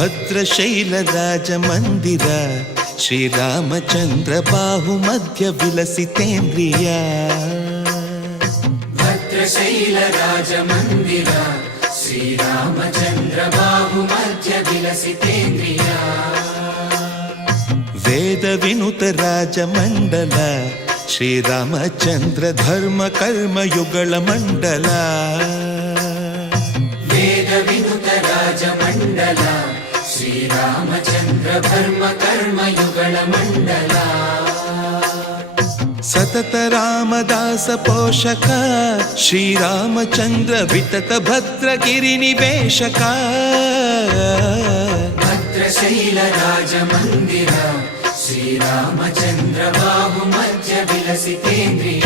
ಭದ್ರಶೈಲರಾಜಮಂದಿರ ಶ್ರೀರಾಮಚಂದ್ರ ಬಾಹು ಮಧ್ಯ ವಿಲಸಿತೇಂದ್ರಿಯ. ಭದ್ರಶೈಲರಾಜಮಂದಿರ ಶ್ರೀರಾಮಚಂದ್ರ ಬಾಹು ಮಧ್ಯ ವಿಲಸಿತೇಂದ್ರಿಯ. ವೇದ ವಿನುತ ರಾಜಮಂಡಲ ಶ್ರೀರಾಮಚಂದ್ರ ಧರ್ಮ ಕರ್ಮಯುಗಳ ಮಂಡಲ. ವೇದ ವಿನುತ ರಾಜಮಂಡಲ ಶ್ರೀರಾಮಚಂದ್ರ ಧರ್ಮ ಕರ್ಮಯುಗಳ ಮಂಡಲ. ಸತತ ರಾಮದಾಸ ಪೋಷಕ ಶ್ರೀರಾಮಚಂದ್ರ ವಿತತ ಭದ್ರಗಿರಿ ನಿವೇಶಕ. ಭದ್ರಶೈಲ ರಾಜಮಂದಿರ ಶ್ರೀರಾಮಚಂದ್ರ ಬಾಹು ಮಧ್ಯ ವಿಲಸಿತೇಂದ್ರಿಯ.